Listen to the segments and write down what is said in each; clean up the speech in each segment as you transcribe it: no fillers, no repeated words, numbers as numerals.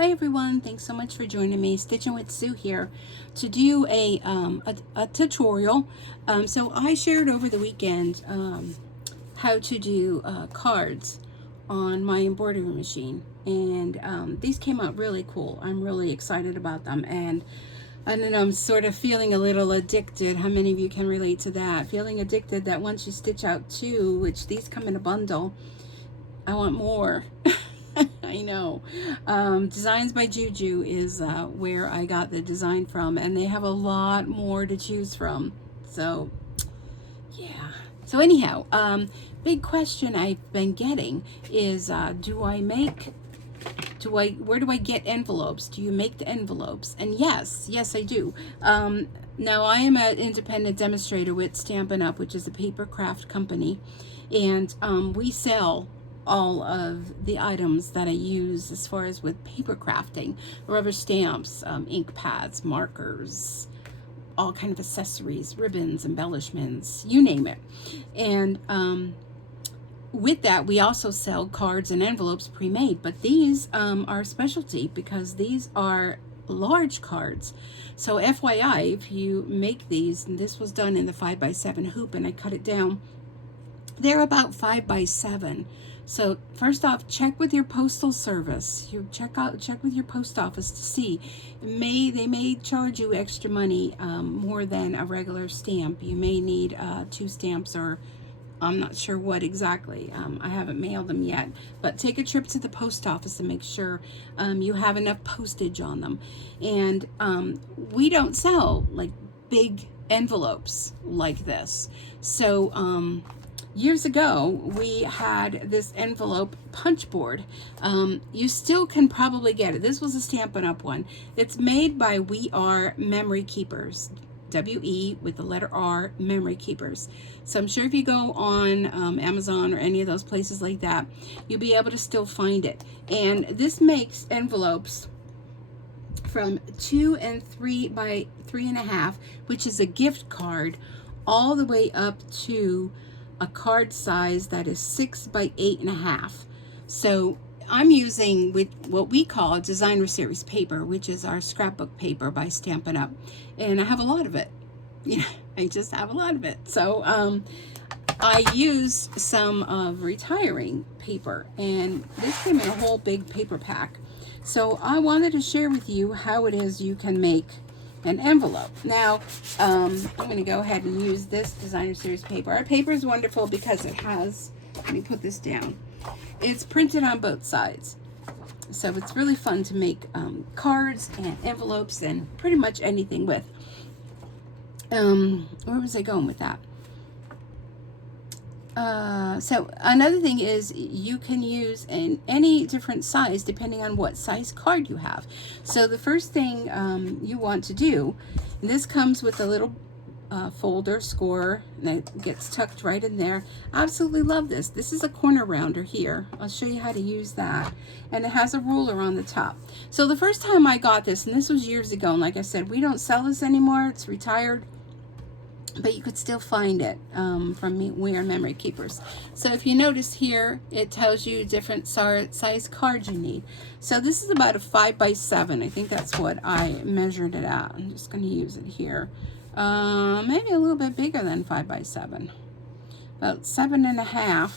Hi everyone, thanks so much for joining me. Stitching with Sue here to do a tutorial. So I shared over the weekend how to do cards on my embroidery machine, and these came out really cool. I'm really excited about them, and then I'm sort of feeling a little addicted. How many of you can relate to that? Feeling addicted that once you stitch out two, which these come in a bundle, I want more. I know. Designs by Juju is where I got the design from, and they have a lot more to choose from. So, yeah. So anyhow, big question I've been getting is, where do I get envelopes? Do you make the envelopes? And yes, I do. Now I am an independent demonstrator with Stampin' Up, which is a paper craft company, and we sell all of the items that I use as far as with paper crafting: rubber stamps, ink pads, markers, all kind of accessories, ribbons, embellishments, you name it. And with that, we also sell cards and envelopes pre-made, but these are a specialty because these are large cards. So FYI, if you make these, and this was done in the 5x7 hoop and I cut it down, they're about 5x7. So first off, check with your postal service. Check with your post office to see. They may charge you extra money, more than a regular stamp. You may need 2 stamps, or I'm not sure what exactly. I haven't mailed them yet, but take a trip to the post office and make sure you have enough postage on them. And we don't sell like big envelopes like this. So years ago, we had this envelope punch board. You still can probably get it. This was a Stampin' Up one. It's made by We Are Memory Keepers. WE with the letter R, Memory Keepers. So I'm sure if you go on Amazon or any of those places like that, you'll be able to still find it. And this makes envelopes from 2 and 3 by 3.5, which is a gift card, all the way up to a card size that is 6 by 8.5. So I'm using with what we call designer series paper, which is our scrapbook paper by Stampin' Up, and I have a lot of it. Yeah, I just have a lot of it. So I use some of retiring paper, and this came in a whole big paper pack. So I wanted to share with you how it is you can make an envelope. Now, I'm going to go ahead and use this designer series paper. Our paper is wonderful because it has, let me put this down, it's printed on both sides. So it's really fun to make cards and envelopes and pretty much anything with. Where was I going with that? So another thing is you can use any different size depending on what size card you have. So the first thing you want to do, and this comes with a little folder scorer that gets tucked right in there. Absolutely love this. This is a corner rounder here. I'll show you how to use that. And it has a ruler on the top. So the first time I got this, and this was years ago, and like I said, we don't sell this anymore. It's retired. But you could still find it from We Are Memory Keepers. So if you notice here, it tells you different size cards you need. So this is about a 5x7. I think that's what I measured it at. I'm just going to use it here. Maybe a little bit bigger than 5x7. About 7.5.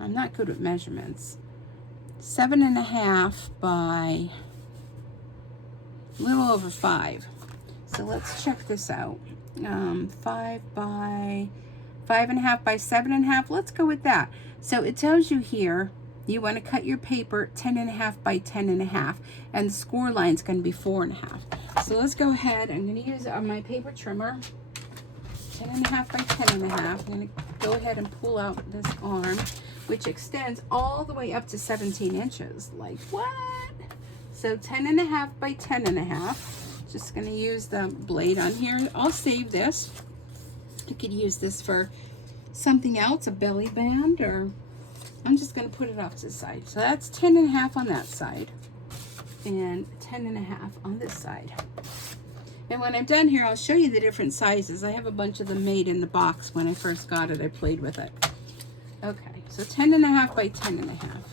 I'm not good with measurements. 7.5 by a little over 5. So let's check this out. 5 by 5.5 by 7.5. Let's go with that. So it tells you here you want to cut your paper 10.5 by 10.5, and the score line is going to be 4.5. So let's go ahead. I'm going to use my paper trimmer, 10.5 by 10.5. I'm going to go ahead and pull out this arm, which extends all the way up to 17 inches. Like what? So 10.5 by 10.5. Just going to use the blade on here. I'll save this. You could use this for something else, a belly band, or I'm just going to put it off to the side. So that's 10.5 on that side and 10.5 on this side. And when I'm done here, I'll show you the different sizes. I have a bunch of them made in the box. When I first got it, I played with it. Okay, so 10.5 by 10.5.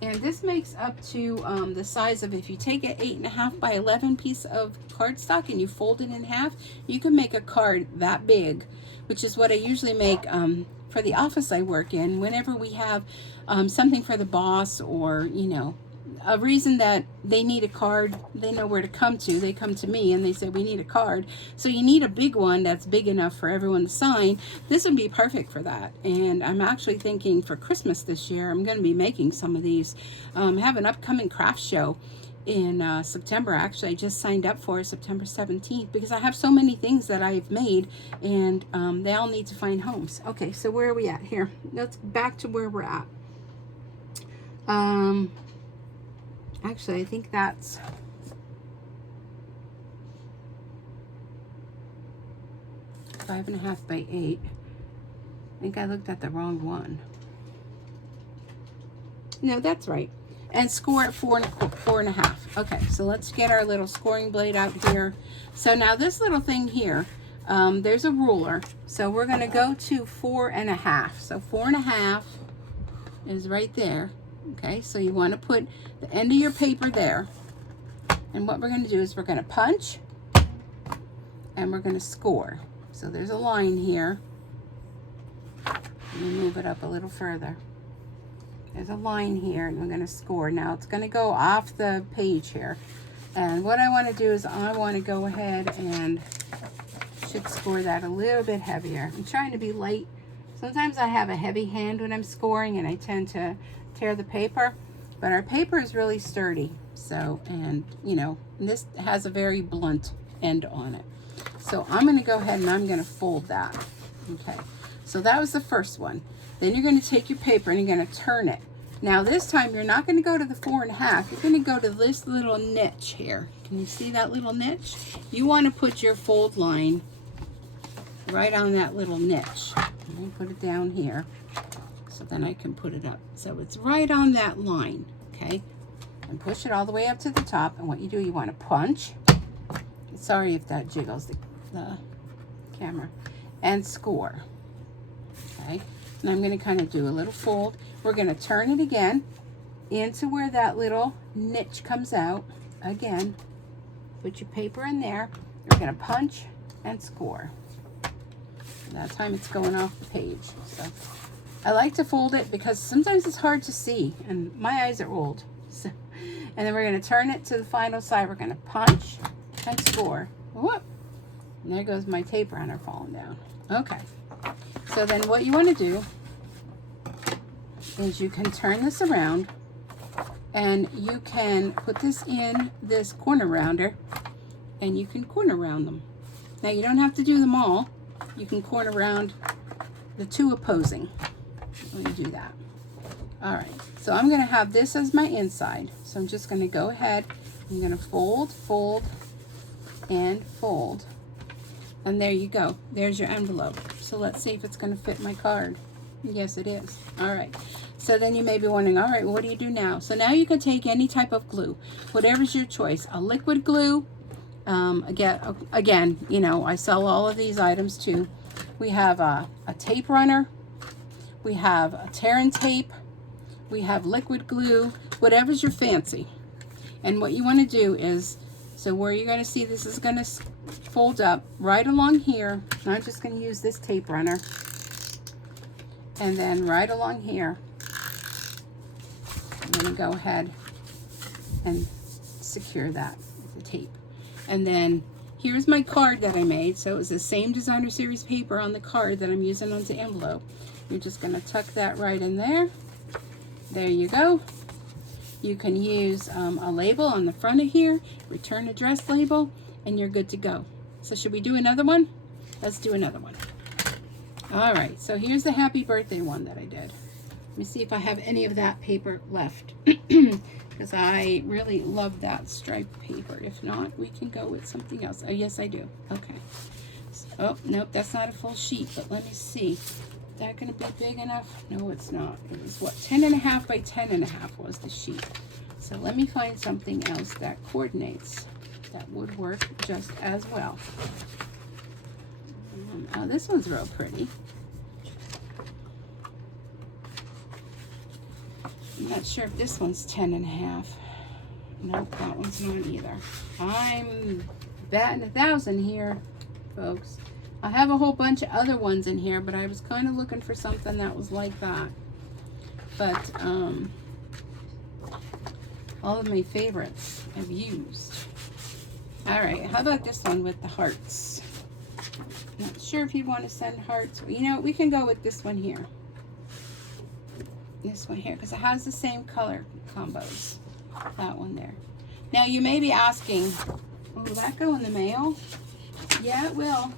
And this makes up to the size of, if you take an 8.5 by 11 piece of cardstock and you fold it in half, you can make a card that big, which is what I usually make for the office I work in. Whenever we have something for the boss, or, you know, a reason that they need a card, they know where to come to. They come to me and they say, we need a card. So you need a big one that's big enough for everyone to sign. This would be perfect for that. And I'm actually thinking for Christmas this year, I'm going to be making some of these. I have an upcoming craft show in September. Actually, I just signed up for September 17th because I have so many things that I've made, and they all need to find homes. Okay, so where are we at here? Let's back to where we're at. Actually, I think that's 5.5 by 8. I think I looked at the wrong one. No, that's right. And score at 4.5. Okay, so let's get our little scoring blade out here. So now this little thing here, there's a ruler. So we're going to go to 4.5. So 4.5 is right there. Okay, so you want to put the end of your paper there. And what we're going to do is we're going to punch and we're going to score. So there's a line here. Let me move it up a little further. There's a line here, and we're going to score. Now it's going to go off the page here. And what I want to do is I want to go ahead and should score that a little bit heavier. I'm trying to be light. Sometimes I have a heavy hand when I'm scoring, and I tend to tear the paper, but our paper is really sturdy. So, and you know, this has a very blunt end on it. So I'm going to go ahead and I'm going to fold that. Okay, so that was the first one. Then you're going to take your paper and you're going to turn it. Now this time you're not going to go to the 4.5. You're going to go to this little niche here. Can you see that little niche? You want to put your fold line right on that little niche. Let me put it down here so then I can put it up. So it's right on that line, okay? And push it all the way up to the top. And what you do, you want to punch. Sorry if that jiggles the camera. And score, okay? And I'm going to kind of do a little fold. We're going to turn it again into where that little niche comes out. Again, put your paper in there. You're going to punch and score. That time it's going off the page. So I like to fold it because sometimes it's hard to see, and my eyes are old. So, and then we're going to turn it to the final side. We're going to punch and score. Whoop! And there goes my tape runner falling down. Okay. So then what you want to do is you can turn this around, and you can put this in this corner rounder, and you can corner round them. Now you don't have to do them all. You can corner round the two opposing. Let me do that. All right, so I'm going to have this as my inside. So I'm just going to go ahead. I'm going to fold, fold, and fold. And there you go. There's your envelope. So let's see if it's going to fit my card. Yes, it is. All right. So then you may be wondering, all right, well, what do you do now? So now you can take any type of glue, whatever's your choice. A liquid glue. Again, you know, I sell all of these items too. We have a tape runner. We have a tear and tape. We have liquid glue, whatever's your fancy. And what you want to do is, so where you're going to see this is going to fold up right along here. And I'm just going to use this tape runner. And then right along here, I'm going to go ahead and secure that with the tape. And then here's my card that I made. So it was the same designer series paper on the card that I'm using on the envelope. You're just going to tuck that right in there. There you go. You can use a label on the front of here, return address label, and you're good to go. So should we do another one? Let's do another one. All right, so here's the happy birthday one that I did. Let me see if I have any of that paper left, because I really love that striped paper. If not, we can go with something else. Oh, yes, I do. Okay. Oh, nope, that's not a full sheet, but let me see. Is that going to be big enough? No, it's not. It was what, 10.5 by 10.5 was the sheet. So let me find something else that coordinates. That would work just as well. Oh, this one's real pretty. I'm not sure if this one's 10.5. Nope, that one's not either. I'm batting 1,000 here, folks. I have a whole bunch of other ones in here, but I was kind of looking for something that was like that. But all of my favorites I've used. All right, how about this one with the hearts? Not sure if you want to send hearts. You know, we can go with this one here. This one here, because it has the same color combos. That one there. Now, you may be asking, will that go in the mail? Yeah, it will.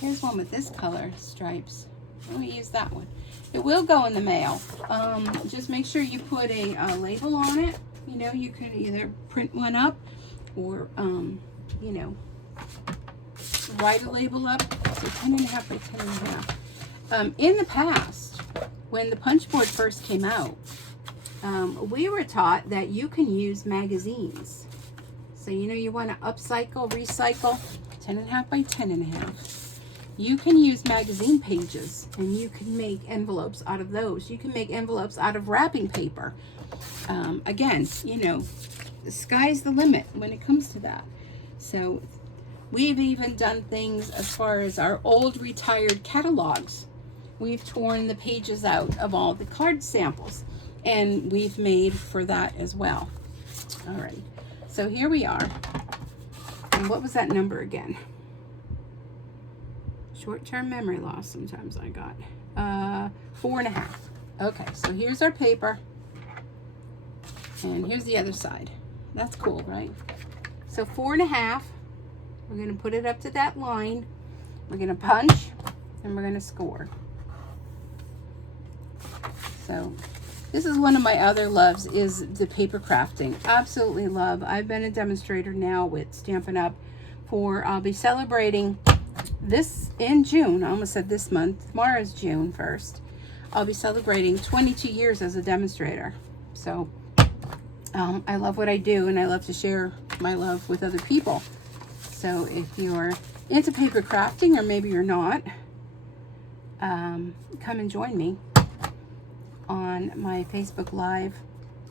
Here's one with this color stripes. Let me use that one. It will go in the mail. Just make sure you put a label on it. You know, you can either print one up or, you know, write a label up. So 10.5 by 10.5. In the past, when the punch board first came out, we were taught that you can use magazines. So, you know, you want to upcycle, recycle, 10.5 by 10.5. You can use magazine pages and you can make envelopes out of those. You can make envelopes out of wrapping paper. Again, you know, the sky's the limit when it comes to that. So we've even done things as far as our old retired catalogs. We've torn the pages out of all the card samples and we've made for that as well. All right, so here we are. And what was that number again? Short-term memory loss sometimes I got. 4.5. Okay, so here's our paper. And here's the other side. That's cool, right? So 4.5. We're going to put it up to that line. We're going to punch and we're going to score. So this is one of my other loves, is the paper crafting. Absolutely love. I've been a demonstrator now with Stampin' Up! I'll be celebrating this in June. I almost said this month. Tomorrow's June 1st. I'll be celebrating 22 years as a demonstrator. So I love what I do and I love to share my love with other people. So if you're into paper crafting or maybe you're not, come and join me on my Facebook Live,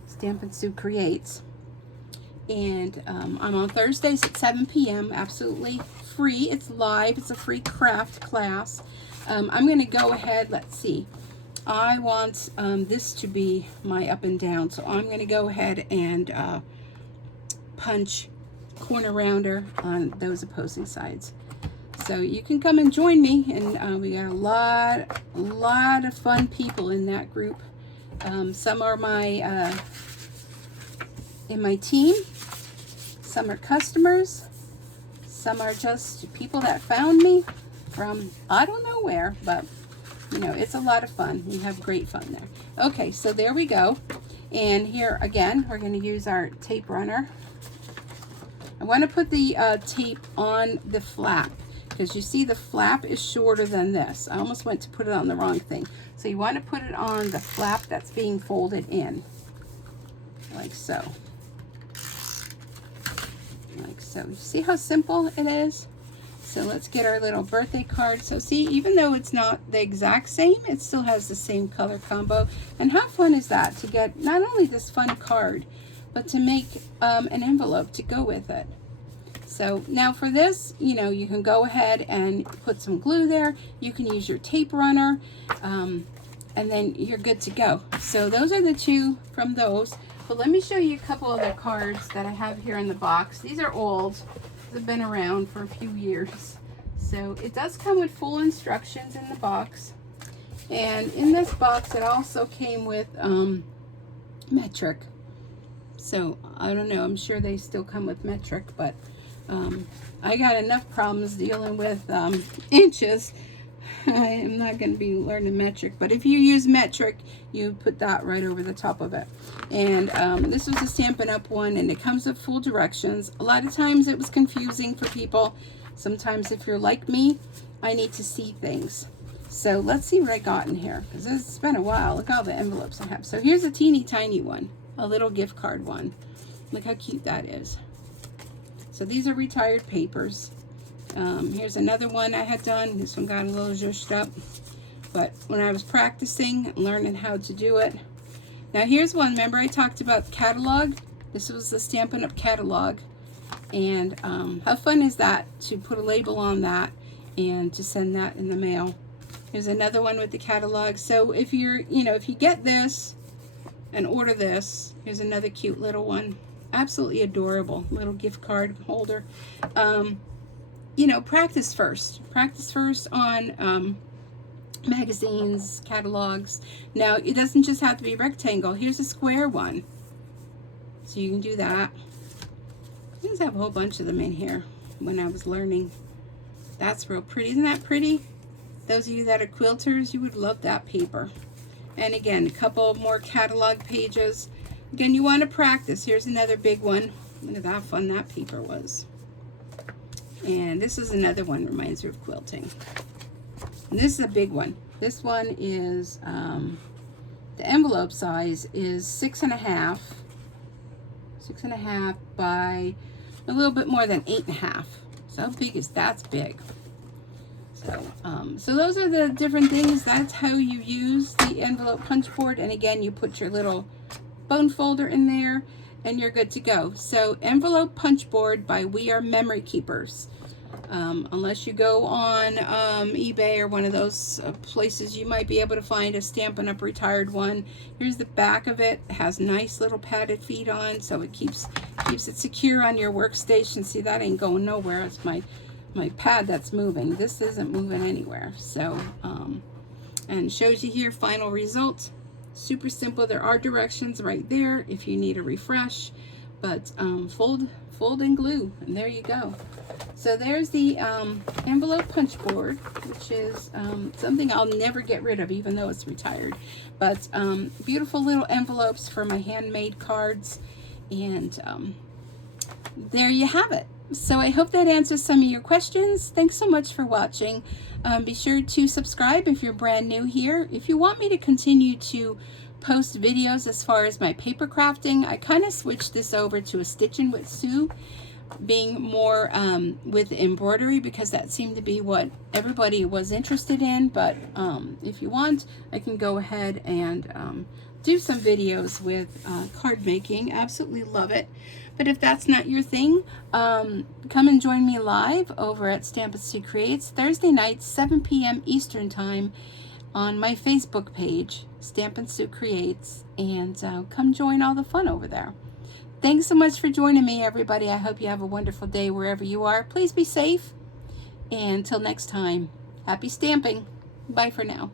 Stampin' Sue Creates. And I'm on Thursdays at 7 p.m. Absolutely free. It's live. It's a free craft class. I'm going to go ahead. Let's see. I want this to be my up and down. So I'm going to go ahead and punch corner rounder on those opposing sides. So you can come and join me. And we got a lot of fun people in that group. Some are in my team. Some are customers. Some are just people that found me from I don't know where, but you know, it's a lot of fun. We have great fun there. Okay, so there we go. And here again, we're going to use our tape runner. I want to put the tape on the flap because you see the flap is shorter than this. I almost went to put it on the wrong thing. So you want to put it on the flap that's being folded in, like so. Like so. You see how simple it is? So let's get our little birthday card. So see, even though it's not the exact same, it still has the same color combo. And how fun is that to get not only this fun card, but to make an envelope to go with it. So now for this, you know, you can go ahead and put some glue there. You can use your tape runner, and then you're good to go. So those are the two from those. But let me show you a couple other cards that I have here in the box. These are old. They've been around for a few years. So it does come with full instructions in the box. And in this box, it also came with metric. So I don't know, I'm sure they still come with metric, but I got enough problems dealing with inches. I am not going to be learning metric, but if you use metric, you put that right over the top of it. And this was a Stampin' Up! One, and it comes with full directions. A lot of times it was confusing for people. Sometimes if you're like me, I need to see things. So let's see what I got in here, because it's been a while. Look at all the envelopes I have. So here's a teeny tiny one, a little gift card one. Look how cute that is. So these are retired papers. Here's another one I had done. This one got a little zhushed up, but when I was practicing and learning how to do it, Now here's one. Remember I talked about catalog? This was the Stampin' Up! Catalog. And how fun is that to put a label on that and to send that in the mail? Here's another one with the catalog. So if you're, if you get this and order this, here's another cute little one. Absolutely adorable little gift card holder. Practice first. Practice first on magazines, catalogs. Now, it doesn't just have to be rectangle. Here's a square one. So you can do that. I just have a whole bunch of them in here when I was learning. That's real pretty. Isn't that pretty? Those of you that are quilters, you would love that paper. And again, a couple more catalog pages. Again, you want to practice. Here's another big one. Look at how fun that paper was. And this is another one, reminds me of quilting. And this is a big one. This one is, the envelope size is 6.5. 6.5 by a little bit more than 8.5. So how big is that's big. So those are the different things. That's how you use the envelope punch board. And again, you put your little bone folder in there and you're good to go. So envelope punch board by We Are Memory Keepers. Unless you go on eBay or one of those places, you might be able to find a Stampin' Up! Retired one. Here's the back of it. It has nice little padded feet on, so it keeps it secure on your workstation. See, that ain't going nowhere. It's my pad that's moving. This isn't moving anywhere. So, and shows you here final result. Super simple. There are directions right there if you need a refresh, but fold and glue, and there you go. So there's the envelope punch board, which is something I'll never get rid of, even though it's retired. But beautiful little envelopes for my handmade cards, and there you have it. So I hope that answers some of your questions. Thanks so much for watching. Be sure to subscribe if you're brand new here. If you want me to continue to post videos as far as my paper crafting, I kind of switched this over to a Stitching with Sue, being more with embroidery, because that seemed to be what everybody was interested in. But if you want, I can go ahead and do some videos with card making. Absolutely love it. But if that's not your thing, come and join me live over at Stampin' Sue Creates Thursday nights, 7 p.m. Eastern Time on my Facebook page, Stampin' Sue Creates, and come join all the fun over there. Thanks so much for joining me, everybody. I hope you have a wonderful day wherever you are. Please be safe. And until next time, happy stamping. Bye for now.